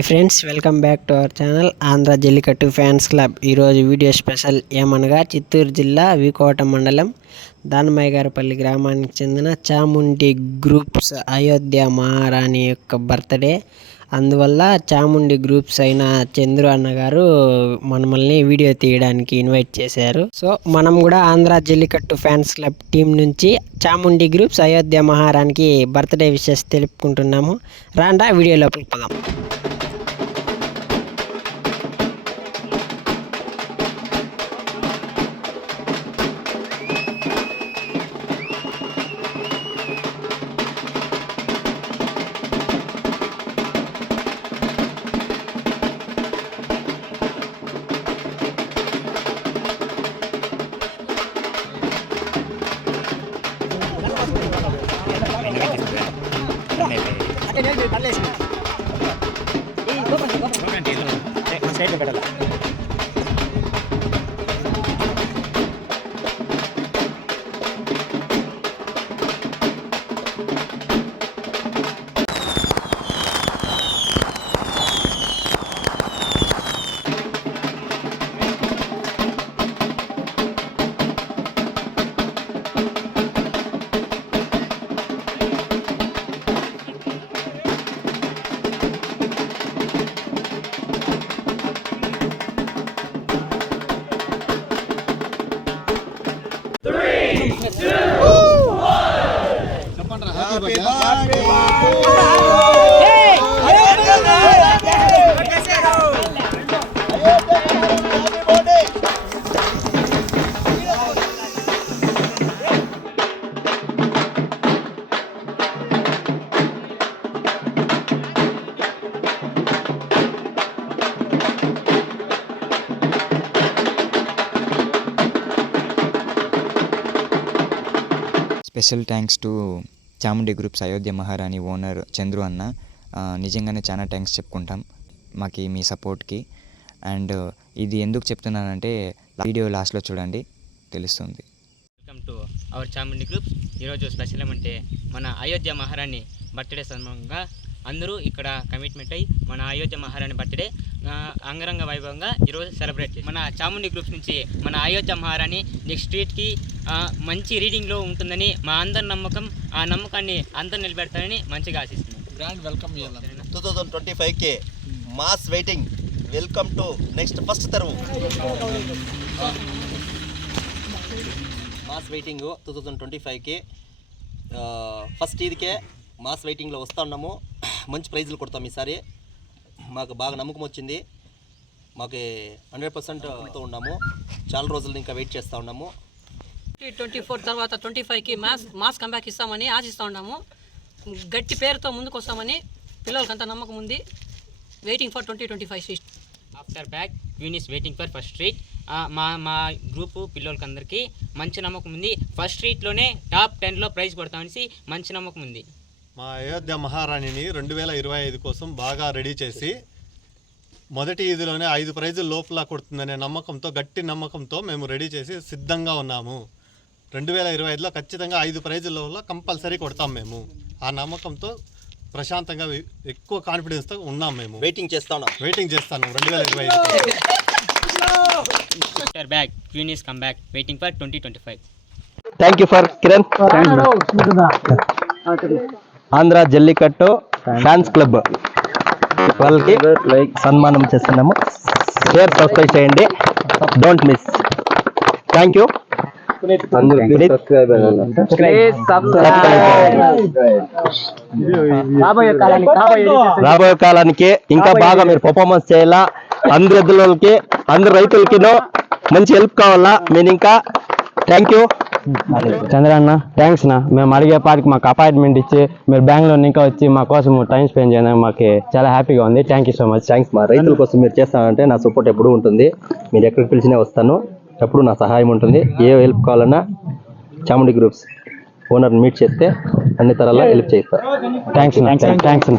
Hi friends, welcome back to our channel Andhra Jallikattu fans club. ఈరోజు video special ఏమనగా చిత్తూరు జిల్లా వికోట మండలం దానమయ్యగారపల్లి గ్రామానికి చెందిన చాముండి గ్రూప్స్ అయోధ్య మహారాణి యొక్క బర్త్డే. అందువల్ల చాముండి గ్రూప్స్ అయిన చంద్రు అన్నగారు మనల్ని వీడియో తీయడానికి ఇన్వైట్ చేశారు. సో మనం కూడా Andhra Jallikattu fans club team నుంచి చాముండి గ్రూప్స్ అయోధ్య మహారాణికి బర్త్డే విషెస్ తెలుపుకుంటున్నాము. రాండా వీడియో లోపలికి పోదాం. Special thanks to Chamundi groups Ayodhya Maharani owner Chandru అన్న. నిజంగానే చాలా థ్యాంక్స్ చెప్పుకుంటాం మాకు మీ సపోర్ట్కి. అండ్ ఇది ఎందుకు చెప్తున్నానంటే వీడియో లాస్ట్లో చూడండి, తెలుస్తుంది. Welcome to our Chamundi groups. ఈరోజు స్పెషల్ ఏమంటే మన అయోధ్య మహారాణి బర్త్డే సందర్భంగా అందరూ ఇక్కడ కమిట్మెంట్ అయ్యి మన అయోధ్య మహారాణి బర్త్డే అంగరంగ వైభవంగా ఈరోజు సెలబ్రేట్ చేసి మన చాముండి గ్రూప్స్ నుంచి మన అయోధ్య మహారాణి నెక్స్ట్ స్ట్రీట్కి మంచి రీడింగ్లో ఉంటుందని మా అందరి నమ్మకం. ఆ నమ్మకాన్ని అందరు నిలబెడతారని మంచిగా ఆశిస్తున్నాం. గ్రాండ్ వెల్కమ్ 2025కి mass waiting. Welcome to next first తెరవు మాస్ వెయిటింగ్ 2025కి ఫస్ట్ ఇదికే మాస్ వెయిటింగ్లో వస్తూ ఉన్నాము. మంచి ప్రైజులు కొడతాం ఈసారి. మాకు బాగా నమ్మకం వచ్చింది. మాకు 100% ఉన్నాము. చాలా రోజులు ఇంకా వెయిట్ చేస్తూ ఉన్నాము. 24 తర్వాత 25కి మాస్ కంబ్యాక్ ఇస్తామని ఆశిస్తూ ఉన్నాము. గట్టి పేరుతో ముందుకు వస్తామని పిల్లలకంతా నమ్మకం ఉంది. Waiting for 2025 street. After back queen is waiting for first street. మా గ్రూపు పిల్లలకి అందరికీ మంచి నమ్మకం ఉంది. ఫస్ట్ స్ట్రీట్లోనే టాప్ 10లో ప్రైజ్ కొడతామనేసి మంచి నమ్మకం ఉంది. మా అయోధ్య మహారాణిని 2025 కోసం బాగా రెడీ చేసి మొదటి ఈదులోనే 5 ప్రైజులు లోపల కొడుతుందనే నమ్మకంతో, గట్టి నమ్మకంతో మేము రెడీ చేసి సిద్ధంగా ఉన్నాము. 2025లో ఖచ్చితంగా 5 ప్రైజుల లోపల కంపల్సరీ కొడతాం మేము. ఆ నమ్మకంతో ప్రశాంతంగా ఎక్కువ కాన్ఫిడెన్స్తో ఉన్నాం. మేము వెయిటింగ్ చేస్తాను 2025. After back queen is come back waiting for 2025. Thank you for Kiran. Andhra Jallikattu fans club వాళ్ళకి సన్మానం చేస్తున్నాము. షేర్, సబ్స్క్రైబ్ చేయండి, డోంట్ మిస్. Thank you. రాబోయే కాలానికి ఇంకా బాగా మీరు పర్ఫార్మెన్స్ చేయాలా. అందరు రైతులకి మంచి హెల్ప్ కావాలా మీరు ఇంకా. Thank you Chandranna. థ్యాంక్స్ నా. మేము అడిగే పాటికి మాకు అపాయింట్మెంట్ ఇచ్చి మీరు బెంగళూరు ఇంకా వచ్చి మా కోసం టైం స్పెండ్ చేయడం మాకు చాలా హ్యాపీగా ఉంది. Thank you so much. Thanks. మా రైతుల కోసం మీరు చేస్తానంటే నా సపోర్ట్ ఎప్పుడూ ఉంటుంది. మీరు ఎక్కడికి పిలిచినా వస్తాను. ఎప్పుడు నా సహాయం ఉంటుంది. ఏ హెల్ప్ కావాలన్నా చాముండి గ్రూప్స్ ఓనర్ని మీట్ చేస్తే అన్ని తరాల హెల్ప్ చేస్తారు. థ్యాంక్స్.